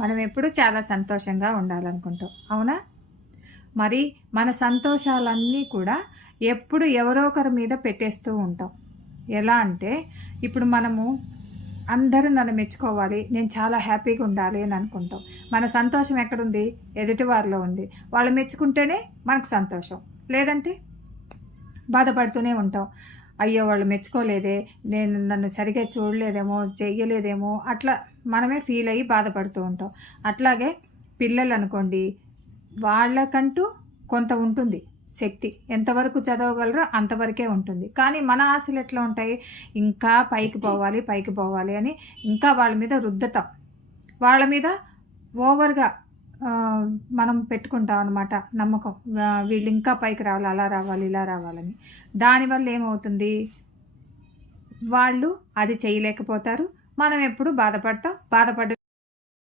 మనం ఎప్పుడు చాలా సంతోషంగా ఉండాలనుకుంటాం, అవునా? మరి మన సంతోషాలన్నీ కూడా ఎప్పుడు ఎవరో ఒకరి మీద పెట్టేస్తూ ఉంటాం. ఎలా అంటే ఇప్పుడు మనము అందరూ నన్ను మెచ్చుకోవాలి, నేను చాలా హ్యాపీగా ఉండాలి అని అనుకుంటాం. మన సంతోషం ఎక్కడుంది? ఎదుటి వారిలో ఉంది. వాళ్ళు మెచ్చుకుంటేనే మనకు సంతోషం, లేదంటే బాధపడుతూనే ఉంటాం. అయ్యో! వాళ్ళు మెచ్చుకోలేదే, నేను నన్ను సరిగ్గా చూడలేదేమో, చెయ్యలేదేమో, అట్లా మనమే ఫీల్ అయ్యి బాధపడుతూ ఉంటాం. అట్లాగే పిల్లలనుకోండి, వాళ్ళకంటూ కొంత ఉంటుంది శక్తి. ఎంతవరకు చదవగలరో అంతవరకే ఉంటుంది. కానీ మన ఆశలు ఎట్లా ఉంటాయి? ఇంకా పైకి పోవాలి, పైకి పోవాలి అని ఇంకా వాళ్ళ మీద రుద్దతాం. వాళ్ళ మీద ఓవర్‌గా మనం పెట్టుకుంటాం అనమాట నమ్మకం. వీళ్ళు ఇంకా పైకి రావాలి, అలా రావాలి, ఇలా రావాలని. దానివల్ల ఏమవుతుంది? వాళ్ళు అది చేయలేకపోతారు. మనం ఎప్పుడు బాధపడతాం. బాధపడి